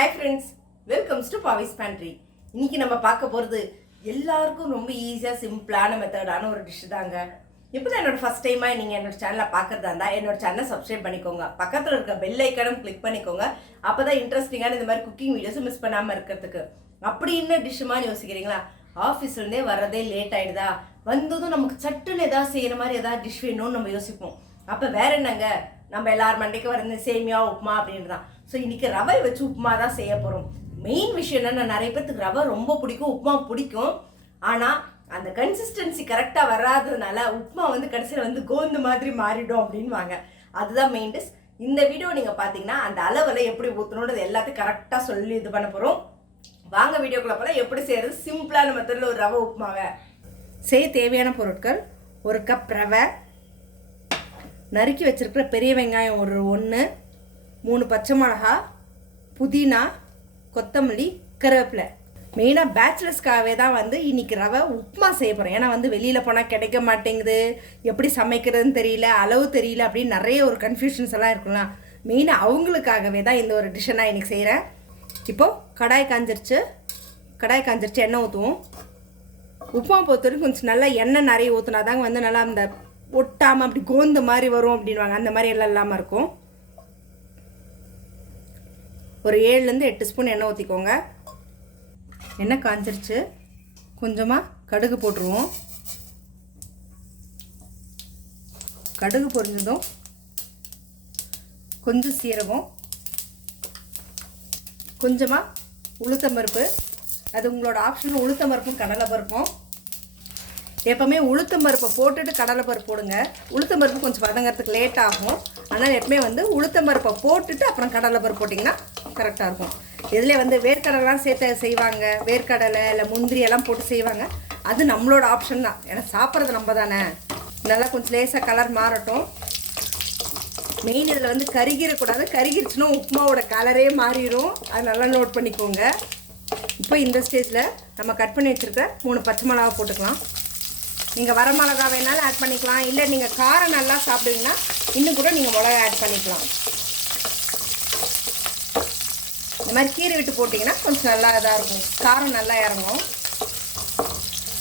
Hi friends, welcomes to Pavi's pantry. இன்னைக்கு நம்ம பார்க்க போகிறது எல்லாருக்கும் ரொம்ப ஈஸியாக சிம்பிளான மெத்தடான ஒரு டிஷ் தாங்க. இப்போ தான் என்னோட ஃபஸ்ட் டைமாக நீங்கள் என்னோட சேனலை பார்க்குறதா இருந்தால் என்னோட சேனலை சப்ஸ்கிரைப் பண்ணிக்கோங்க. பக்கத்தில் இருக்க பெல் ஐக்கனும் கிளிக் பண்ணிக்கோங்க. அப்போ தான் இன்ட்ரெஸ்டிங்கான இந்த மாதிரி குக்கிங் வீடியோஸும் மிஸ் பண்ணாமல் இருக்கிறதுக்கு. அப்படி என்ன டிஷ்ஷுமான்னு யோசிக்கிறீங்களா? ஆஃபீஸ்லேருந்தே வர்றதே லேட் ஆகிடுதா, வந்ததும் நமக்கு சட்டுன்னு எதாவது செய்கிற மாதிரி எதாவது டிஷ் வேணும்னு நம்ம யோசிப்போம். அப்போ வேற என்னங்க, நம்ம எல்லார் மண்டைக்கு வர சேமியா உப்புமா அப்படின்றதான். ஸோ இன்றைக்கி ரவை வச்சு உப்புமா தான் செய்ய போகிறோம். மெயின் விஷயம் என்னென்னா, நிறைய பேருக்கு ரவை ரொம்ப பிடிக்கும், உப்புமா பிடிக்கும். ஆனால் அந்த கன்சிஸ்டன்சி கரெக்டாக வராததுனால உப்புமா கடைசியில் கோந்து மாதிரி மாறிடும் அப்படின்வாங்க. அதுதான் மெயின் டிஷ். இந்த வீடியோ நீங்கள் பார்த்தீங்கன்னா அந்த அளவில் எப்படி ஊற்றணுன்றது எல்லாத்தையும் கரெக்டாக சொல்லி இது பண்ண போகிறோம். வாங்க வீடியோக்குள்ளே போல எப்படி செய்கிறது சிம்பிளான மெத்தடில் ஒரு ரவை உப்புமாவை செய்ய தேவையான பொருட்கள்: ஒரு கப் ரவை, நறுக்கி வச்சிருக்கிற பெரிய வெங்காயம் ஒரு 1, 3 பச்சை மிளகா, புதினா, கொத்தமல்லி, கருவேப்பிலை. மெயினாக பேச்சுலர்ஸ்க்காகவே தான் இன்றைக்கி ரவை உப்புமா செய்ய போகிறேன். ஏன்னா வெளியில் போனால் கிடைக்க மாட்டேங்குது, எப்படி சமைக்கிறதுன்னு தெரியல, அளவு தெரியல அப்படின்னு நிறைய ஒரு கன்ஃபியூஷன்ஸ் எல்லாம் இருக்குல்ல. மெயினாக அவங்களுக்காகவே தான் இந்த ஒரு டிஷ்ஷை நான் இன்றைக்கி செய்கிறேன். இப்போது கடாய் காஞ்சிருச்சு, எண்ணெய் ஊற்றுவோம். உப்புமா பொறுத்தவரைக்கும் கொஞ்சம் நல்லா எண்ணெய் நிறைய ஊற்றினா தாங்க நல்லா அந்த ஒட்டாமல் அப்படி கோந்த மாதிரி வரும் அப்படின்வாங்க. அந்த மாதிரி எல்லாம் இல்லாமல் இருக்கும். ஒரு 7லேருந்து 8 ஸ்பூன் எண்ணெய் ஊற்றிக்கோங்க. எண்ணெய் காஞ்சிருச்சு, கொஞ்சமாக கடுகு போட்டுருவோம். கடுகு பொரிஞ்சதும் கொஞ்சம் சீரகம், கொஞ்சமாக உளுத்தம்பருப்பு. அது உங்களோட ஆப்ஷன். உளுத்தம்பருப்பும் கடலைப்பருப்பும். எப்போவுமே உளுத்தம்பருப்பை போட்டுட்டு கடலைப்பருப்பு போடுங்க. உளுத்தம்பருப்பு கொஞ்சம் வதங்கிறதுக்கு லேட் ஆகும். ஆனால் எப்பவுமே உளுத்தம்பருப்பை போட்டுட்டு அப்புறம் கடலைப்பருப்பு போட்டிங்கன்னா கரெக்டாக இருக்கும். இதில் வேர்க்கடலாம் சேர்த்து செய்வாங்க, வேர்க்கடலை இல்லை முந்திரி எல்லாம் போட்டு செய்வாங்க. அது நம்மளோட ஆப்ஷன் தான், ஏன்னா சாப்பிட்றது நம்ம தானே. நல்லா கொஞ்சம் லேசாக கலர் மாறட்டும். மெயின் இதில் கருகிடக்கூடாது. கருகிருச்சுன்னா உப்புமாவோட கலரே மாறிடும். அது நல்லா நோட் பண்ணிக்கோங்க. இப்போ இந்த ஸ்டேஜில் நம்ம கட் பண்ணி வச்சுருக்க 3 பச்சை மிளகா போட்டுக்கலாம். நீங்கள் வர மிளகா வேணாலும் ஆட் பண்ணிக்கலாம், இல்லை நீங்கள் காரம் நல்லா சாப்பிடுவீங்கன்னா இன்னும் கூட நீங்கள் மிளகா ஆட் பண்ணிக்கலாம். இந்த மாதிரி கீரை விட்டு போட்டிங்கன்னா கொஞ்சம் நல்லா இதாக இருக்கும், காரம் நல்லா இறங்கும்.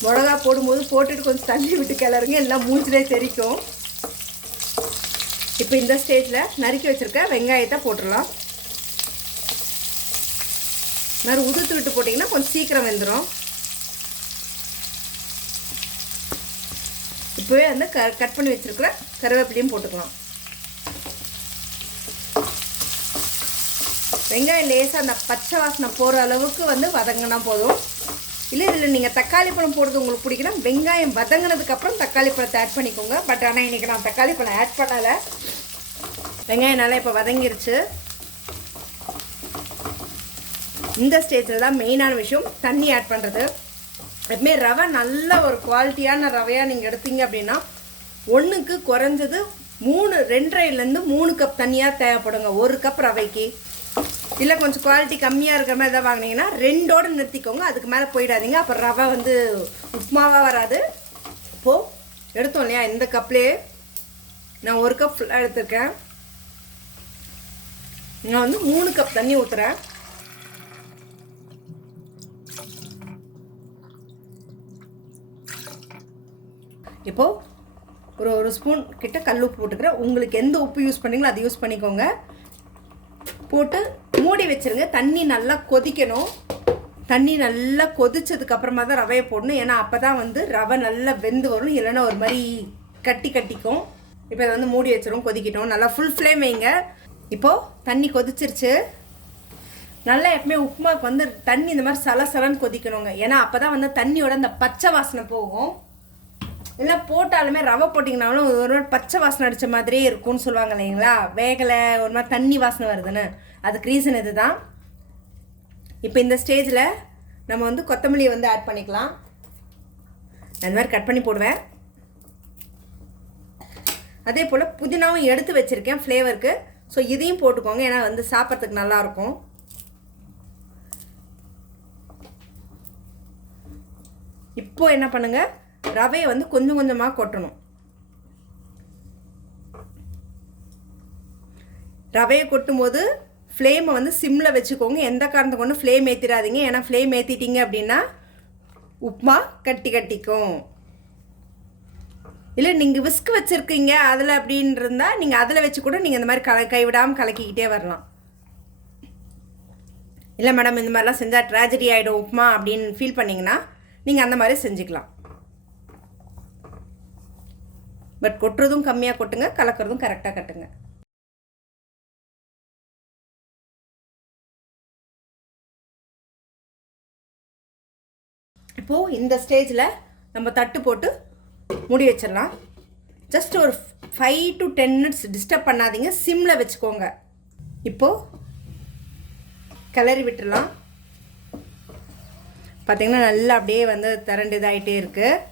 மிளகா போடும்போது போட்டுட்டு கொஞ்சம் தள்ளி விட்டு கிளறுங்க, எல்லாம் மூஞ்சிலே தெரிக்கும். இப்போ இந்த ஸ்டேஜில் நறுக்கி வச்சுருக்க வெங்காயத்தை போட்டுடலாம். இந்த மாதிரி உதுத்து விட்டு போட்டிங்கன்னா கொஞ்சம் சீக்கிரம் வெந்துடும். இப்போவே கட் பண்ணி வச்சுருக்கிற கருவேப்பிலையும் போட்டுக்கலாம். வெங்காயம் லேசாக அந்த பச்சை வாசனை போகிற அளவுக்கு வதங்கினா போதும். இல்லை இதில் நீங்கள் தக்காளி பழம் போடுறது உங்களுக்கு பிடிக்குன்னா வெங்காயம் வதங்கினதுக்கப்புறம் தக்காளி பழத்தை ஆட் பண்ணிக்கோங்க. பட் ஆனால் இன்றைக்கி நான் தக்காளி பழம் ஆட் பண்ணலை. வெங்காயம் நல்லா இப்போ வதங்கிருச்சு. இந்த ஸ்டேஜில் தான் மெயினான விஷயம், தண்ணி ஆட் பண்ணுறது. எப்பவுமே ரவை நல்ல ஒரு குவாலிட்டியான ரவையாக நீங்கள் எடுத்தீங்க அப்படின்னா 1க்கு குறைஞ்சது 2.5லேருந்து 3 கப் தண்ணியாக தேவைப்படுங்க ஒரு கப் ரவைக்கு. இல்லை கொஞ்சம் குவாலிட்டி கம்மியாக இருக்கிற மாதிரி எதாவது வாங்கினீங்கன்னா 2ஓடு நிறுத்திக்கோங்க, அதுக்கு மேலே போயிடாதீங்க. அப்புறம் ரவை உப்புமாவாக வராது. இப்போது எடுத்தோம் இல்லையா, இந்த கப்லேயே நான் 1 கப் ஃபுல்லாக எடுத்துருக்கேன். நான் 3 கப் தண்ணி ஊற்றுறேன். இப்போது ஒரு ஸ்பூன் கிட்ட கல் உப்பு போட்டுக்கிறேன். உங்களுக்கு எந்த உப்பு யூஸ் பண்ணுறீங்களோ அதை யூஸ் பண்ணிக்கோங்க. போட்டு மூடி வச்சுருங்க. தண்ணி நல்லா கொதிக்கணும். தண்ணி நல்லா கொதிச்சதுக்கப்புறமா தான் ரவையை போடணும். ஏன்னா அப்போ தான் ரவை நல்லா வெந்து வரும், இல்லைன்னா ஒரு மாதிரி கட்டிக்கும். இப்போ இதை மூடி வச்சிரும், கொதிக்கட்டும். நல்லா ஃபுல் ஃப்ளேம் வைங்க. இப்போது தண்ணி கொதிச்சிருச்சு. நல்லா எப்பவுமே உப்புமாவுக்கு தண்ணி இந்த மாதிரி சலசலன்னு கொதிக்கணுங்க. ஏன்னா அப்போ தான் தண்ணியோட அந்த பச்சை வாசனை போகும். இல்லை போட்டாலுமே ரவை போட்டிங்கனாலும் ஒரு மாதிரி பச்சை வாசனை அடித்த மாதிரியே இருக்கும்னு சொல்லுவாங்க இல்லைங்களா, வேகலை ஒரு மாதிரி தண்ணி வாசனை வருதுன்னு. அதுக்கு ரீசன் இது தான். இப்போ இந்த ஸ்டேஜில் நம்ம கொத்தமல்லியை ஆட் பண்ணிக்கலாம். அந்த மாதிரி கட் பண்ணி போடுவேன். அதே போல் புதினாவும் எடுத்து வச்சுருக்கேன் ஃப்ளேவருக்கு. ஸோ இதையும் போட்டுக்கோங்க, ஏன்னா சாப்பிட்றதுக்கு நல்லாயிருக்கும். இப்போது என்ன பண்ணுங்கள், ரவையை கொஞ்சம் கொஞ்சமாக கொட்டணும். ரவையை கொட்டும் போது ஃப்ளேமை வந்து சிம்மில் வச்சுக்கோங்க. எந்த காரணத்தை கொண்டு ஃப்ளேம் ஏற்றிடாதீங்க. ஏன்னா ஃப்ளேம் ஏற்றிட்டீங்க அப்படின்னா உப்புமா கட்டிக்கும். இல்லை நீங்கள் விஸ்க் வச்சுருக்கீங்க அதில் அப்படின்னு இருந்தால் நீங்கள் அதில் வச்சு கூட நீங்கள் இந்த மாதிரி கைவிடாமல் கலக்கிக்கிட்டே வரலாம். இல்லை மேடம் இந்த மாதிரிலாம் செஞ்சால் ட்ராஜடி ஆகிடும் உப்புமா அப்படின்னு ஃபீல் பண்ணிங்கன்னா நீங்கள் அந்த மாதிரி செஞ்சுக்கலாம். பட் கொட்டுறதும் கம்மியாக கொட்டுங்க, கலக்கிறதும் கரெக்டாக கட்டுங்க. இப்போது இந்த ஸ்டேஜில் நம்ம தட்டு போட்டு மூடி வச்சிடலாம். ஜஸ்ட் ஒரு 5 to 10 minutes டிஸ்டர்ப் பண்ணாதீங்க, சிம்மில் வச்சுக்கோங்க. இப்போது கிளறி விட்டுடலாம். பார்த்திங்கன்னா நல்லா அப்படியே வந்து திரண்டு இதாகிட்டே இருக்குது.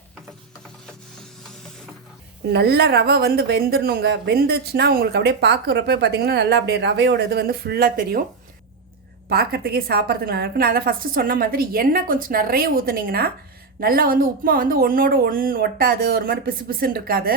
நல்லா ரவை வந்து வெந்துடணுங்க. வெந்துச்சுன்னா உங்களுக்கு அப்படியே பார்க்குறப்ப பார்த்திங்கன்னா நல்லா அப்படியே ரவையோட இது வந்து ஃபுல்லாக தெரியும். பார்க்குறதுக்கே சாப்பிட்றதுக்கு நல்லா இருக்கும். நான் அதை ஃபஸ்ட்டு சொன்ன மாதிரி எண்ணெய் கொஞ்சம் நிறைய ஊற்றுனீங்கன்னா நல்லா வந்து உப்புமா வந்து ஒன்றோட ஒட்டாது, ஒரு மாதிரி பிசு பிசுன்னு இருக்காது.